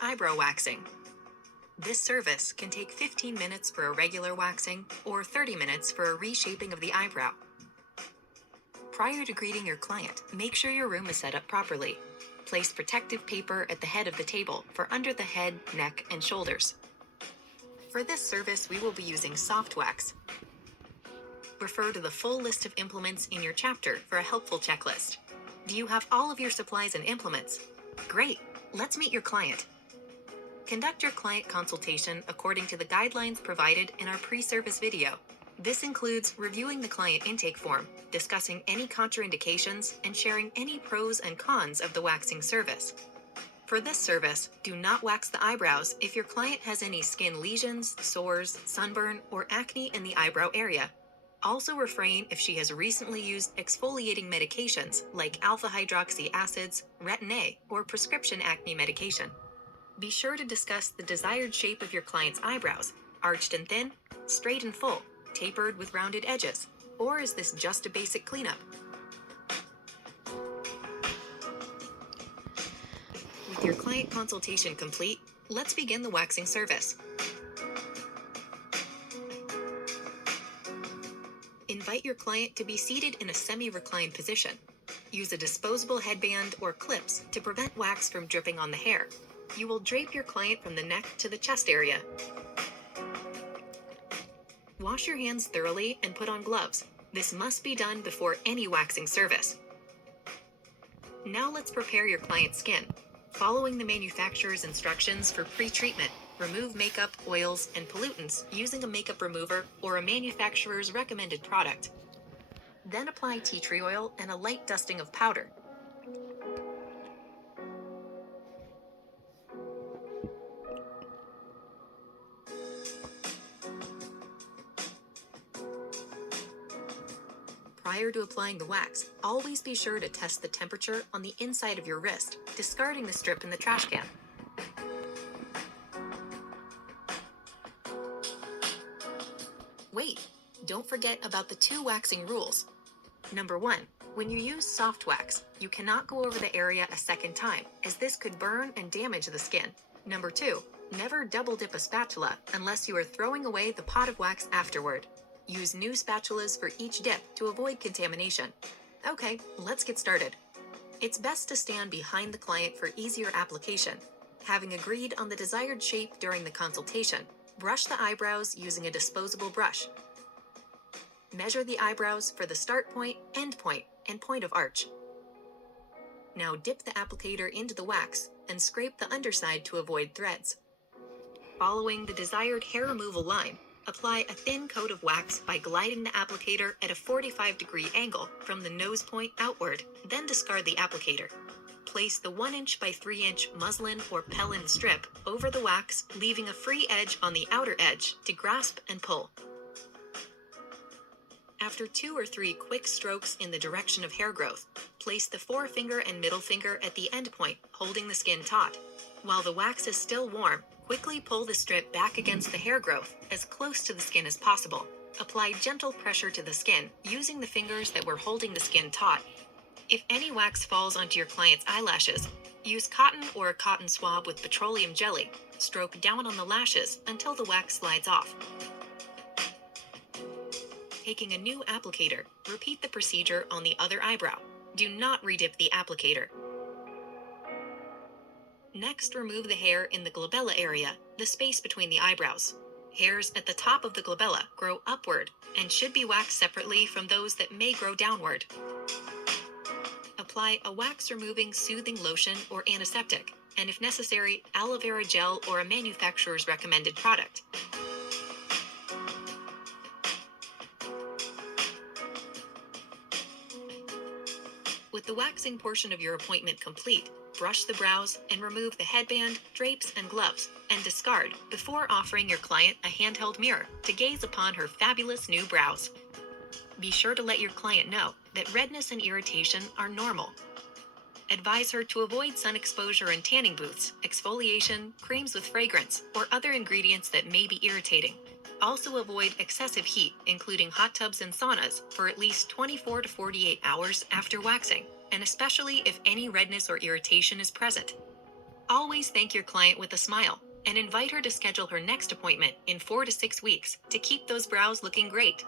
Eyebrow waxing. This service can take 15 minutes for a regular waxing or 30 minutes for a reshaping of the eyebrow. Prior to greeting your client, make sure your room is set up properly. Place protective paper at the head of the table for under the head, neck, and shoulders. For this service, we will be using soft wax. Refer to the full list of implements in your chapter for a helpful checklist. Do you have all of your supplies and implements? Great! Let's meet your client. Conduct your client consultation according to the guidelines provided in our pre-service video. This includes reviewing the client intake form, discussing any contraindications, and sharing any pros and cons of the waxing service. For this service, do not wax the eyebrows if your client has any skin lesions, sores, sunburn, or acne in the eyebrow area. Also refrain if she has recently used exfoliating medications like alpha-hydroxy acids, Retin-A, or prescription acne medication. Be sure to discuss the desired shape of your client's eyebrows, arched and thin, straight and full, tapered with rounded edges, or is this just a basic cleanup? With your client consultation complete, let's begin the waxing service. Invite your client to be seated in a semi-reclined position. Use a disposable headband or clips to prevent wax from dripping on the hair. You will drape your client from the neck to the chest area. Wash your hands thoroughly and put on gloves. This must be done before any waxing service. Now let's prepare your client's skin. Following the manufacturer's instructions for pre-treatment, remove makeup, oils, and pollutants using a makeup remover or a manufacturer's recommended product. Then apply tea tree oil and a light dusting of powder. Prior to applying the wax, always be sure to test the temperature on the inside of your wrist, discarding the strip in the trash can. Wait, don't forget about the 2 waxing rules. Number 1, when you use soft wax, you cannot go over the area a second time, as this could burn and damage the skin. Number 2, never double dip a spatula unless you are throwing away the pot of wax afterward. Use new spatulas for each dip to avoid contamination. Okay, let's get started. It's best to stand behind the client for easier application. Having agreed on the desired shape during the consultation, brush the eyebrows using a disposable brush. Measure the eyebrows for the start point, end point, and point of arch. Now dip the applicator into the wax and scrape the underside to avoid threads. Following the desired hair removal line, apply a thin coat of wax by gliding the applicator at a 45-degree angle from the nose point outward, then discard the applicator. Place the 1-inch by 3-inch muslin or pellin strip over the wax, leaving a free edge on the outer edge to grasp and pull. After 2 or 3 quick strokes in the direction of hair growth, place the forefinger and middle finger at the end point, holding the skin taut. While the wax is still warm, quickly pull the strip back against the hair growth as close to the skin as possible. Apply gentle pressure to the skin using the fingers that were holding the skin taut. If any wax falls onto your client's eyelashes, use cotton or a cotton swab with petroleum jelly. Stroke down on the lashes until the wax slides off. Taking a new applicator, repeat the procedure on the other eyebrow. Do not redip the applicator. Next, remove the hair in the glabella area, the space between the eyebrows. Hairs at the top of the glabella grow upward and should be waxed separately from those that may grow downward. Apply a wax-removing soothing lotion or antiseptic, and if necessary, aloe vera gel or a manufacturer's recommended product. With the waxing portion of your appointment complete, brush the brows and remove the headband, drapes, and gloves, and discard before offering your client a handheld mirror to gaze upon her fabulous new brows. Be sure to let your client know that redness and irritation are normal. Advise her to avoid sun exposure and tanning booths, exfoliation, creams with fragrance, or other ingredients that may be irritating. Also avoid excessive heat, including hot tubs and saunas, for at least 24 to 48 hours after waxing, and especially if any redness or irritation is present. Always thank your client with a smile and invite her to schedule her next appointment in 4 to 6 weeks to keep those brows looking great.